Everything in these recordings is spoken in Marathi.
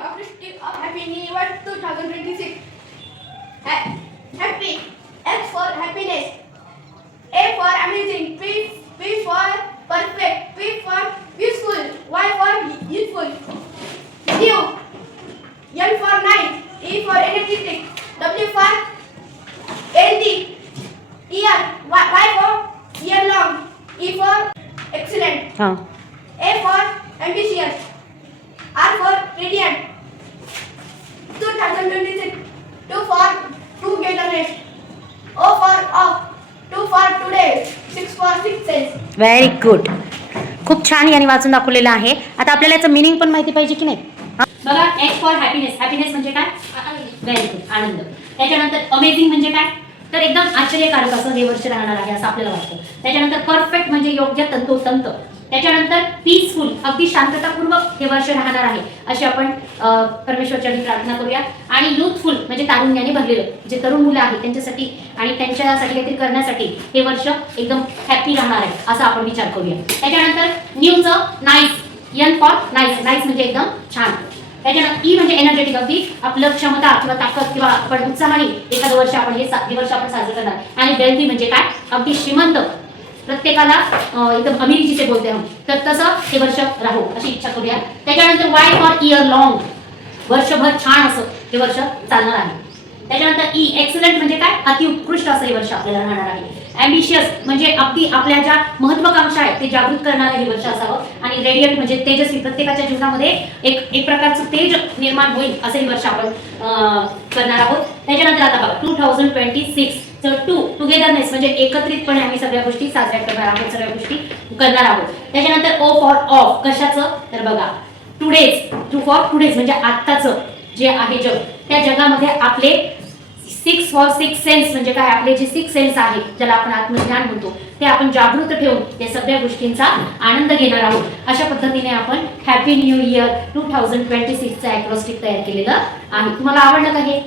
appreciative of Happy New Year 2026. Happy. H for happiness. A for amazing. P for perfect. P for peaceful. Y for youthful. New. N for nice. E for energetic. W for healthy. Year. Y for year long. E for excellent. A for ambitious. R for radiant. 2026. 2 for togetherness. O for off. 2 for today. 6 for six sense. Very good. खूप छान याने वाचून दाखवलेलं आहे. आता आपल्याला याचं मिनिंग पण माहिती पाहिजे की नाही. बघा, एच फॉर हॅपीनेस. हॅपीनेस म्हणजे काय? व्हेरी गुड, आनंद. त्याच्यानंतर अमेझिंग म्हणजे काय? तर एकदम आश्चर्यकारक असं हे वर्ष राहणार आहे असं आपल्याला वाटतं. त्याच्यानंतर परफेक्ट म्हणजे योग्य, तंतोतंत. त्याच्यानंतर पीसफुल, अगदी शांततापूर्वक हे वर्ष राहणार आहे अशी आपण परमेश्वरचरणी प्रार्थना करूया. आणि युथफुल म्हणजे तारुण्याने भरलेलं, जे तरुण मुलं आहेत त्यांच्यासाठी आणि त्यांच्यासाठी काहीतरी करण्यासाठी हे वर्ष एकदम हॅपी राहणार आहे असा आपण विचार करूया. त्याच्यानंतर न्यूचं nice. N for nice. Nice म्हणजे एकदम छान. त्याच्यानंतर ई म्हणजे एनर्जेटिक, अगदी आपलं क्षमता किंवा ताकद किंवा आपण उत्साहाने एखादं वर्ष आपण हे वर्ष आपण साजरं करणार. आणि वेल्थी म्हणजे काय? अगदी श्रीमंत, प्रत्येकाला एकदम अमिरीची ते बोलते हम, तर तसं हे वर्ष राहू अशी इच्छा करूया. त्याच्यानंतर वाय फॉर इयर लॉंग. वर्षभर छान असं हे वर्ष चालणार आहे. त्याच्यानंतर ई एक्सलंट म्हणजे काय? अति उत्कृष्ट असं हे वर्ष आपल्याला राहणार आहे. ॲम्बिशियस म्हणजे अगदी आपल्या ज्या महत्वाकांक्षा आहेत ते जागृत करणारं हे वर्ष असावं. आणि रेडियंट म्हणजे तेजस्वी, प्रत्येकाच्या जीवनामध्ये एक प्रकारचं तेज निर्माण होईल असं हे वर्ष आपण करणार आहोत. त्याच्यानंतर आता बघा 2026 तर टुगेदरनेस म्हणजे एकत्रितपणे आम्ही सगळ्या गोष्टी साजऱ्या करणार आहोत, सगळ्या गोष्टी करणार आहोत. त्याच्यानंतर ओ फॉर ऑफ. कशाचं? तर बघा, टुडेज. टू फॉर टुडेज म्हणजे आत्ताचं जे आहे जग, त्या जगामध्ये आपले 6 फॉर 6 सेन्स म्हणजे काय? आपले जे 6 सेन्स आहेत ज्याला आपण आत्मज्ञान म्हणतो ते आपण जागृत ठेवून या सगळ्या गोष्टींचा आनंद घेणार आहोत. अशा पद्धतीने आपण हॅपी न्यू इयर 2026चं ॲक्रोस्टिक तयार केलेलं आहे. तुम्हाला आवडलं का हे?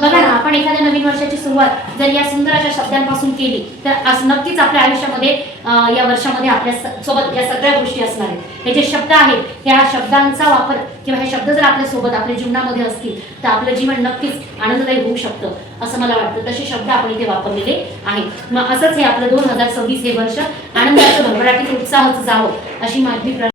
बघा ना, आपण एखाद्या नवीन वर्षाची सुरुवात जर या सुंदर अशा शब्दांपासून केली तर आज नक्कीच आपल्या आयुष्यामध्ये या वर्षामध्ये आपल्या सोबत या सगळ्या गोष्टी असणार आहेत. हे जे शब्द आहेत ह्या शब्दांचा वापर किंवा हे शब्द जर आपल्या सोबत आपल्या जीवनामध्ये असतील तर आपलं जीवन नक्कीच आनंददायी होऊ शकतं असं मला वाटतं. तसे शब्द आपण इथे वापरलेले आहेत. मग असंच हे आपलं 2026 हे वर्ष आनंदाचं, भरभराटीचं, उत्साहाचं जावं अशी माझी